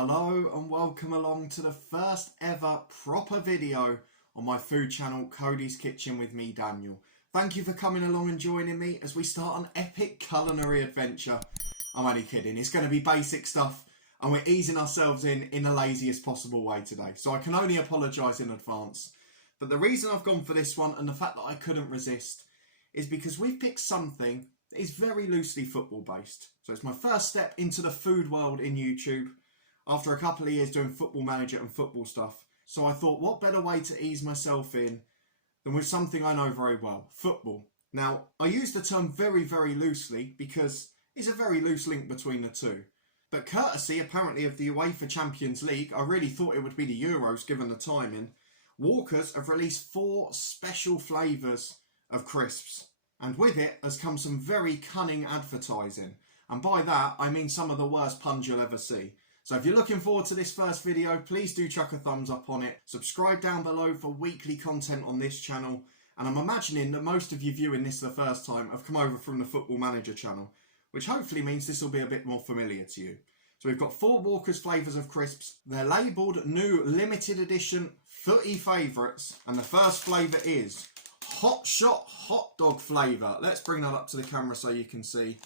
Hello and welcome along to the first ever proper video on my food channel Coady's Kitchen with me, Daniel. Thank you for coming along and joining me as we start an epic culinary adventure. I'm only kidding, it's going to be basic stuff and we're easing ourselves in the laziest possible way today. So I can only apologise in advance. But the reason I've gone for this one and the fact that I couldn't resist is because we've picked something that is very loosely football based. So it's my first step into the food world in YouTube after a couple of years doing Football Manager and football stuff. So I thought, what better way to ease myself in than with something I know very well, football. Now, I use the term very, very loosely because it's a very loose link between the two. But courtesy, apparently, of the UEFA Champions League, I really thought it would be the Euros given the timing, Walkers have released 4 special flavours of crisps. And with it has come some very cunning advertising. And by that, I mean some of the worst puns you'll ever see. So if you're looking forward to this first video, please do chuck a thumbs up on it. Subscribe down below for weekly content on this channel. And I'm imagining that most of you viewing this the first time have come over from the Football Manager channel, which hopefully means this will be a bit more familiar to you. So we've got 4 Walker's flavours of crisps. They're labelled new limited edition Footy favourites. And the first flavour is Hot Shot Hot Dog flavour. Let's bring that up to the camera so you can see.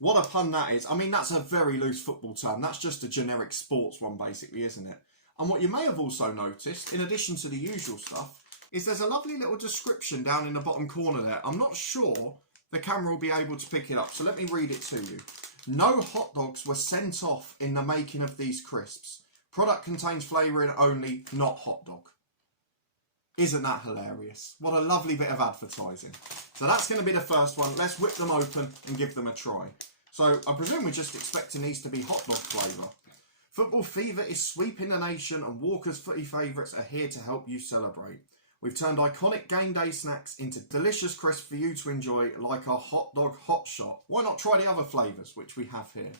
What a pun that is. I mean, that's a very loose football term. That's just a generic sports one, basically, isn't it? And what you may have also noticed, in addition to the usual stuff, is there's a lovely little description down in the bottom corner there. I'm not sure the camera will be able to pick it up, so let me read it to you. No hot dogs were sent off in the making of these crisps. Product contains flavouring only, not hot dog. Isn't that hilarious? What a lovely bit of advertising. So that's going to be the first one. Let's whip them open and give them a try. So I presume we're just expecting these to be hot dog flavour. Football fever is sweeping the nation and Walker's Footy favourites are here to help you celebrate. We've turned iconic game day snacks into delicious crisps for you to enjoy, like our hot dog hot shot. Why not try the other flavours, which we have here?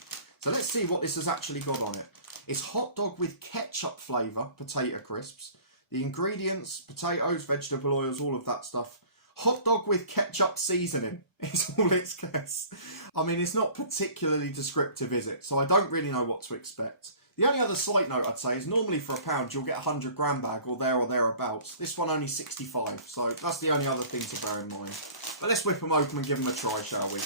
So let's see what this has actually got on it. It's hot dog with ketchup flavour, potato crisps. The ingredients, potatoes, vegetable oils, all of that stuff. Hot dog with ketchup seasoning is all it says. I mean, it's not particularly descriptive, is it? So I don't really know what to expect. The only other slight note I'd say is normally for £1 you'll get a 100 gram bag or thereabouts. This one only 65, so that's the only other thing to bear in mind. But let's whip them open and give them a try, shall we?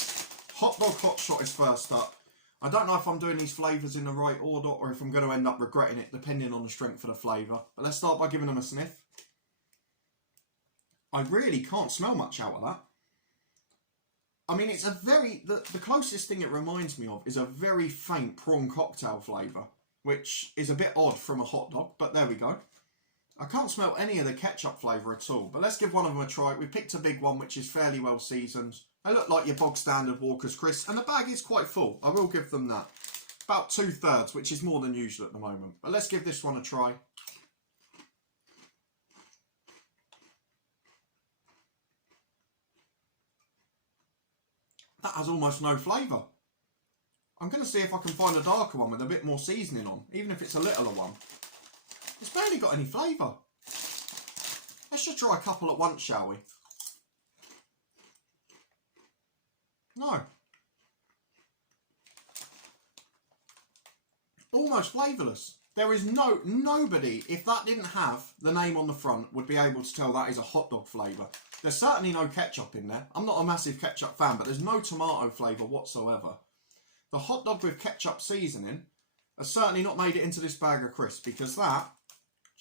Hot dog hot shot is first up. I don't know if I'm doing these flavours in the right order or if I'm going to end up regretting it depending on the strength of the flavour. But let's start by giving them a sniff. I really can't smell much out of that. I mean, it's a very... The closest thing it reminds me of is a very faint prawn cocktail flavour, which is a bit odd from a hot dog, but there we go. I can't smell any of the ketchup flavour at all, but let's give one of them a try. We picked a big one, which is fairly well seasoned. They look like your bog standard Walker's crisps, and the bag is quite full. I will give them that. About 2/3, which is more than usual at the moment. But let's give this one a try. That has almost no flavour. I'm going to see if I can find a darker one with a bit more seasoning on, even if it's a littler one. It's barely got any flavour. Let's just try a couple at once, shall we? No. Almost flavourless. There is nobody, if that didn't have the name on the front, would be able to tell that is a hot dog flavour. There's certainly no ketchup in there. I'm not a massive ketchup fan, but there's no tomato flavour whatsoever. The hot dog with ketchup seasoning has certainly not made it into this bag of crisps because that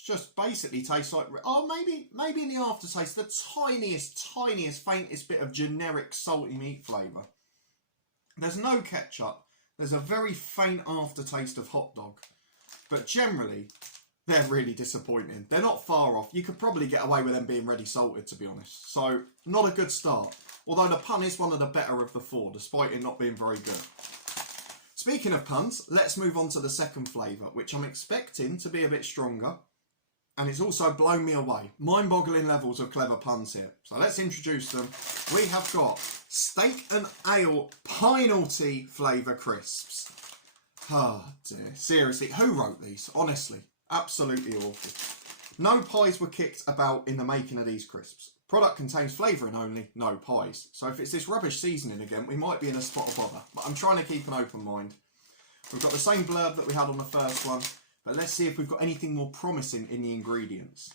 just basically tastes like... Oh, maybe in the aftertaste, the tiniest, faintest bit of generic salty meat flavour. There's no ketchup. There's a very faint aftertaste of hot dog. But generally, they're really disappointing. They're not far off. You could probably get away with them being ready salted, to be honest. So, not a good start. Although the pun is one of the better of the 4, despite it not being very good. Speaking of puns, let's move on to the second flavour, which I'm expecting to be a bit stronger. And it's also blown me away. Mind-boggling levels of clever puns here. So let's introduce them. We have got Steak and Ale Penalty flavour crisps. Oh dear. Seriously, who wrote these? Honestly, absolutely awful. No pies were kicked about in the making of these crisps. Product contains flavouring only, no pies. So if it's this rubbish seasoning again, we might be in a spot of bother. But I'm trying to keep an open mind. We've got the same blurb that we had on the first one, but let's see if we've got anything more promising in the ingredients.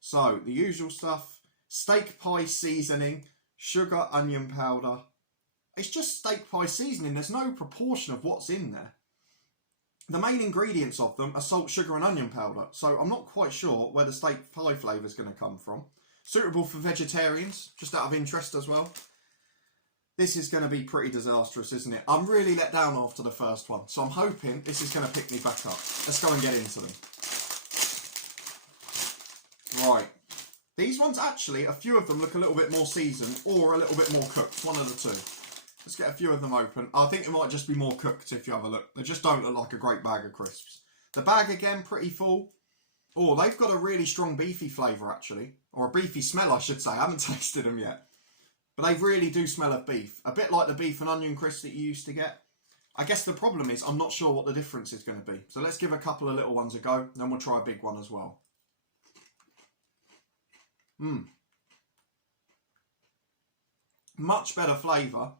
So, the usual stuff, steak pie seasoning, sugar, onion powder. It's just steak pie seasoning, there's no proportion of what's in there. The main ingredients of them are salt, sugar and onion powder, so I'm not quite sure where the steak pie flavour is going to come from. Suitable for vegetarians, just out of interest as well. This is going to be pretty disastrous, isn't it? I'm really let down after the first one, so I'm hoping this is going to pick me back up. Let's go and get into them. Right. These ones actually, a few of them look a little bit more seasoned or a little bit more cooked, one of the two. Let's get a few of them open. I think it might just be more cooked if you have a look. They just don't look like a great bag of crisps. The bag again, pretty full. Oh, they've got a really strong beefy flavour actually. Or a beefy smell I should say. I haven't tasted them yet. But they really do smell of beef. A bit like the beef and onion crisps that you used to get. I guess the problem is I'm not sure what the difference is going to be. So let's give a couple of little ones a go. Then we'll try a big one as well. Much better flavour.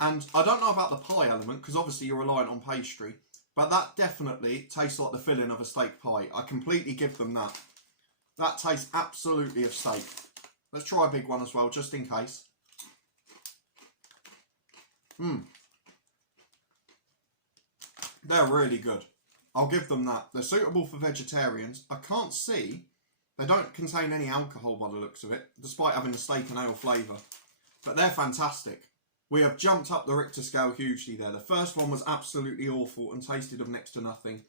And I don't know about the pie element, because obviously you're reliant on pastry. But that definitely tastes like the filling of a steak pie. I completely give them that. That tastes absolutely of steak. Let's try a big one as well, just in case. They're really good. I'll give them that. They're suitable for vegetarians. I can't see. They don't contain any alcohol by the looks of it, despite having the steak and ale flavour. But they're fantastic. We have jumped up the Richter scale hugely there. The first one was absolutely awful and tasted of next to nothing.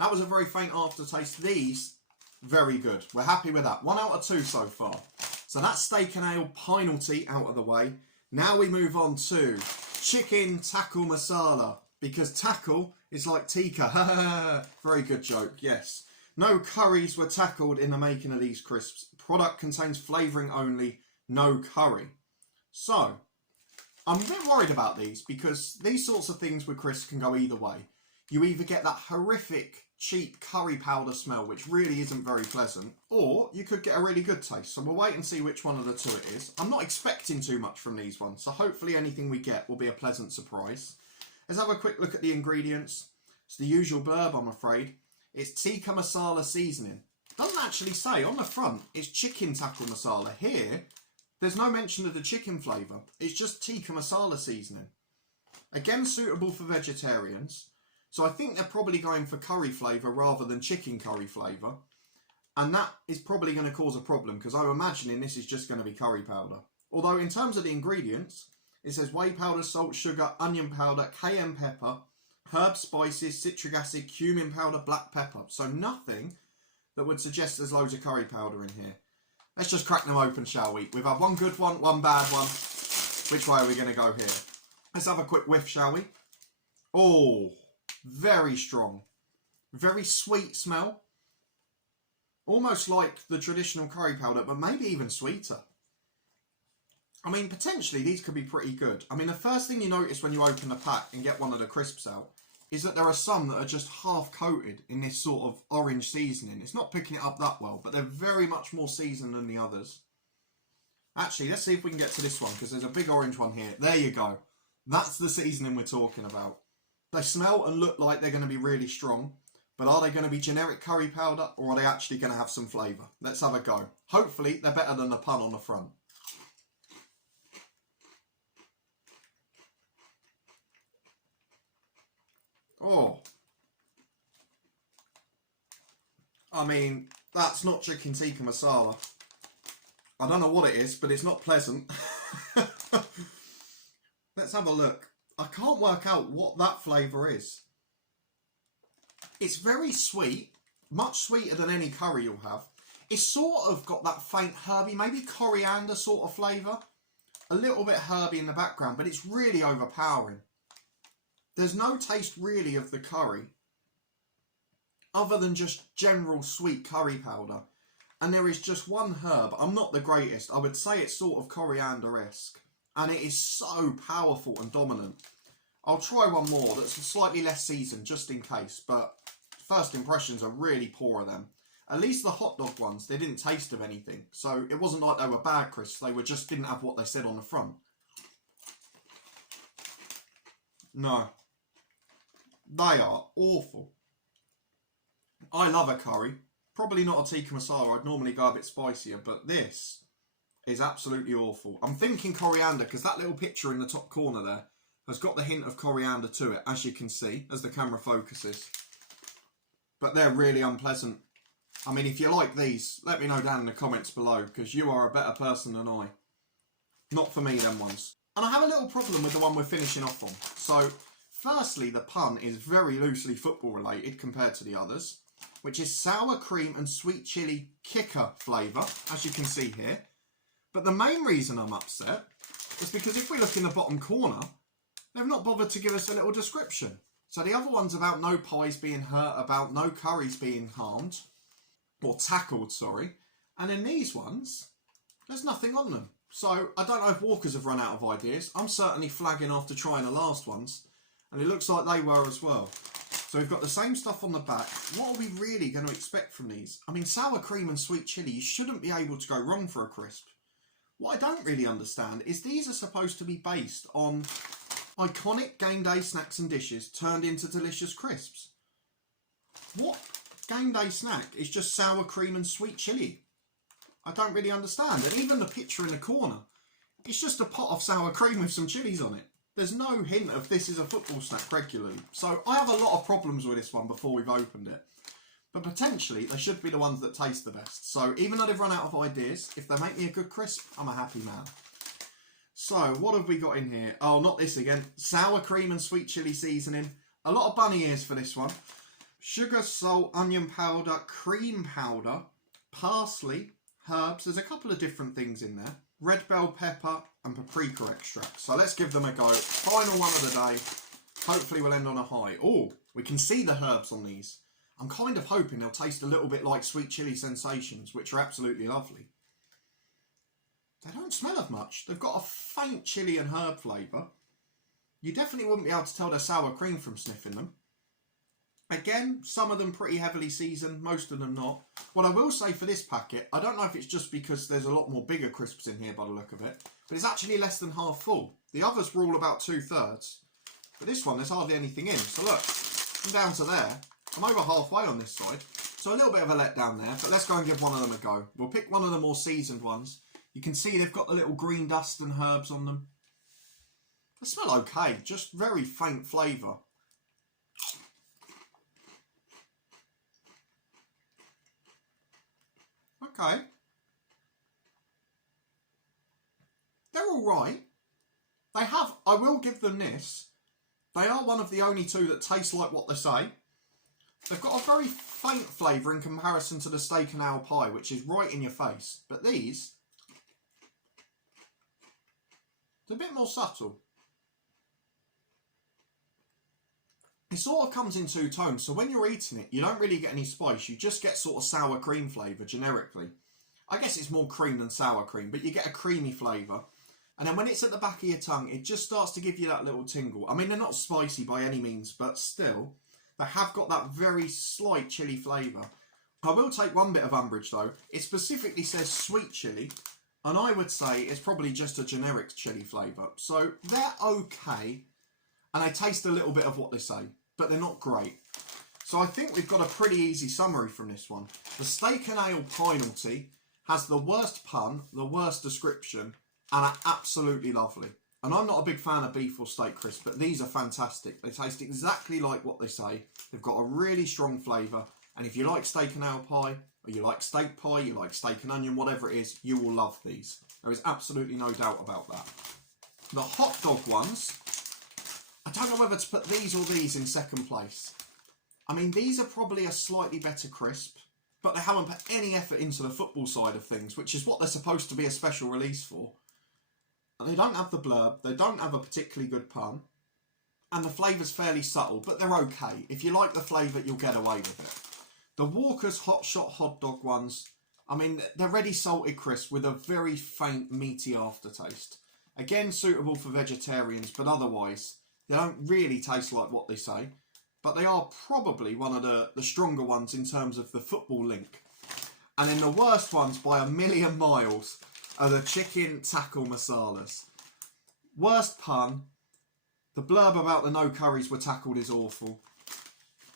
That was a very faint aftertaste. These, very good. We're happy with that. 1 out of 2 so far. So that's steak and ale penalty out of the way. Now we move on to chicken tackle masala. Because tackle is like tikka. Very good joke, yes. No curries were tackled in the making of these crisps. Product contains flavouring only, no curry. So, I'm a bit worried about these because these sorts of things with crisps can go either way. You either get that horrific, cheap curry powder smell, which really isn't very pleasant, or you could get a really good taste. So we'll wait and see which one of the two it is. I'm not expecting too much from these ones, so hopefully anything we get will be a pleasant surprise. Let's have a quick look at the ingredients. It's the usual blurb, I'm afraid. It's tikka masala seasoning. Doesn't actually say on the front it's chicken tackle masala. Here, there's no mention of the chicken flavour. It's just tikka masala seasoning. Again, suitable for vegetarians. So I think they're probably going for curry flavour rather than chicken curry flavour. And that is probably going to cause a problem because I'm imagining this is just going to be curry powder. Although in terms of the ingredients, it says whey powder, salt, sugar, onion powder, cayenne pepper, herbs, spices, citric acid, cumin powder, black pepper. So nothing that would suggest there's loads of curry powder in here. Let's just crack them open, shall we? We've had one good one, one bad one. Which way are we going to go here? Let's have a quick whiff, shall we? Oh, very strong. Very sweet smell. Almost like the traditional curry powder, but maybe even sweeter. I mean, potentially these could be pretty good. I mean, the first thing you notice when you open the pack and get one of the crisps out is that there are some that are just half coated in this sort of orange seasoning. It's not picking it up that well, but they're very much more seasoned than the others. Actually, let's see if we can get to this one, because there's a big orange one here. There you go. That's the seasoning we're talking about. They smell and look like they're going to be really strong, but are they going to be generic curry powder, or are they actually going to have some flavour? Let's have a go. Hopefully, they're better than the pun on the front. Oh, I mean, that's not chicken tikka masala. I don't know what it is, but it's not pleasant. Let's have a look. I can't work out what that flavour is. It's very sweet, much sweeter than any curry you'll have. It's sort of got that faint herby, maybe coriander sort of flavour. A little bit herby in the background, but it's really overpowering. There's no taste really of the curry, other than just general sweet curry powder. And there is just one herb. I'm not the greatest. I would say it's sort of coriander-esque. And it is so powerful and dominant. I'll try one more that's slightly less seasoned, just in case. But first impressions are really poor of them. At least the hot dog ones, they didn't taste of anything. So it wasn't like they were bad crisps. They just didn't have what they said on the front. No. They are awful. I love a curry. Probably not a tikka masala. I'd normally go a bit spicier, but this is absolutely awful. I'm thinking coriander because that little picture in the top corner there has got the hint of coriander to it, as you can see, as the camera focuses. But they're really unpleasant. I mean, if you like these, let me know down in the comments below, because you are a better person than I. Not for me, them ones. And I have a little problem with the one we're finishing off on. So, firstly, the pun is very loosely football related compared to the others, which is sour cream and sweet chilli kicker flavour, as you can see here. But the main reason I'm upset is because if we look in the bottom corner, they've not bothered to give us a little description. So the other one's about no pies being hurt, about no curries being harmed, or tackled, sorry. And in these ones, there's nothing on them. So I don't know if Walkers have run out of ideas. I'm certainly flagging after trying the last ones, and it looks like they were as well. So we've got the same stuff on the back. What are we really going to expect from these? I mean, sour cream and sweet chilli, you shouldn't be able to go wrong for a crisp. What I don't really understand is these are supposed to be based on iconic game day snacks and dishes turned into delicious crisps. What game day snack is just sour cream and sweet chilli? I don't really understand. And even the picture in the corner, it's just a pot of sour cream with some chillies on it. There's no hint of this is a football snack regularly. So I have a lot of problems with this one before we've opened it. But potentially, they should be the ones that taste the best. So even though they've run out of ideas, if they make me a good crisp, I'm a happy man. So what have we got in here? Oh, not this again. Sour cream and sweet chilli seasoning. A lot of bunny ears for this one. Sugar, salt, onion powder, cream powder, parsley, herbs. There's a couple of different things in there. Red bell pepper and paprika extract. So let's give them a go. Final one of the day. Hopefully we'll end on a high. Oh, we can see the herbs on these. I'm kind of hoping they'll taste a little bit like sweet chilli sensations, which are absolutely lovely. They don't smell of much. They've got a faint chilli and herb flavour. You definitely wouldn't be able to tell they're sour cream from sniffing them. Again, some of them pretty heavily seasoned, most of them not. What I will say for this packet, I don't know if it's just because there's a lot more bigger crisps in here by the look of it, but it's actually less than half full. The others were all about 2/3. But this one, there's hardly anything in. So look, I'm down to there. I'm over halfway on this side. So a little bit of a letdown there, but let's go and give one of them a go. We'll pick one of the more seasoned ones. You can see they've got the little green dust and herbs on them. They smell okay, just very faint flavour. Okay. They're alright. They have, I will give them this. They are one of the only two that taste like what they say. They've got a very faint flavour in comparison to the steak and ale pie, which is right in your face. But these, it's a bit more subtle. It sort of comes in two tones, so when you're eating it, you don't really get any spice. You just get sort of sour cream flavour generically. I guess it's more cream than sour cream, but you get a creamy flavour. And then when it's at the back of your tongue, it just starts to give you that little tingle. I mean, they're not spicy by any means, but still, they have got that very slight chilli flavour. I will take one bit of umbrage though. It specifically says sweet chilli, and I would say it's probably just a generic chilli flavour. So they're okay, and they taste a little bit of what they say, but they're not great. So I think we've got a pretty easy summary from this one. The steak and ale penalty has the worst pun, the worst description, and are absolutely lovely. And I'm not a big fan of beef or steak crisps, but these are fantastic. They taste exactly like what they say. They've got a really strong flavour. And if you like steak and ale pie, or you like steak pie, you like steak and onion, whatever it is, you will love these. There is absolutely no doubt about that. The hot dog ones, I don't know whether to put these or these in second place. I mean, these are probably a slightly better crisp, but they haven't put any effort into the football side of things, which is what they're supposed to be a special release for. And they don't have the blurb, they don't have a particularly good pun, and the flavour's fairly subtle, but they're okay. If you like the flavour, you'll get away with it. The Walker's Hot Shot hot dog ones, I mean, they're ready salted crisp with a very faint meaty aftertaste. Again, suitable for vegetarians, but otherwise, they don't really taste like what they say. But they are probably one of the stronger ones in terms of the football link. And then the worst ones by a million miles are the chicken tackle masalas. Worst pun. The blurb about the no curries were tackled is awful.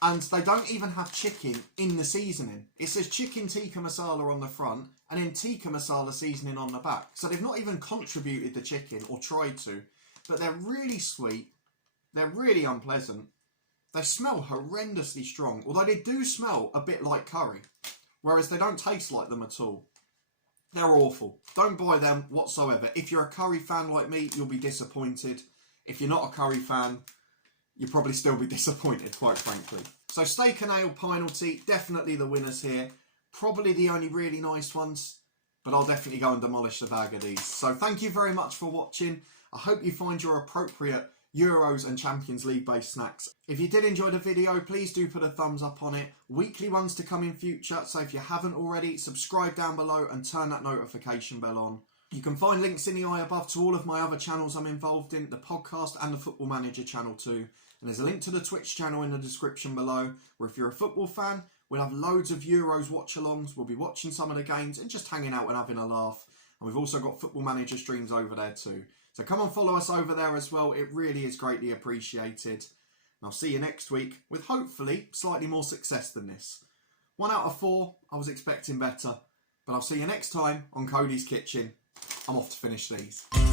And they don't even have chicken in the seasoning. It says chicken tikka masala on the front and then tikka masala seasoning on the back. So they've not even contributed the chicken or tried to. But they're really sweet. They're really unpleasant. They smell horrendously strong. Although they do smell a bit like curry. Whereas they don't taste like them at all. They're awful. Don't buy them whatsoever. If you're a curry fan like me, you'll be disappointed. If you're not a curry fan, you'll probably still be disappointed, quite frankly. So steak and ale penalty, definitely the winners here. Probably the only really nice ones, but I'll definitely go and demolish the bag of these. So thank you very much for watching. I hope you find your appropriate Euros and Champions League based snacks. If you did enjoy the video, please do put a thumbs up on it. Weekly ones to come in future, so if you haven't already, subscribe down below and turn that notification bell on. You can find links in the eye above to all of my other channels I'm involved in, the podcast and the Football Manager channel too. And there's a link to the Twitch channel in the description below, where if you're a football fan, we'll have loads of Euros watch-alongs. We'll be watching some of the games and just hanging out and having a laugh. And we've also got Football Manager streams over there too. So come and follow us over there as well. It really is greatly appreciated. And I'll see you next week with hopefully slightly more success than this. 1 out of 4, I was expecting better. But I'll see you next time on Coady's Kitchen. I'm off to finish these.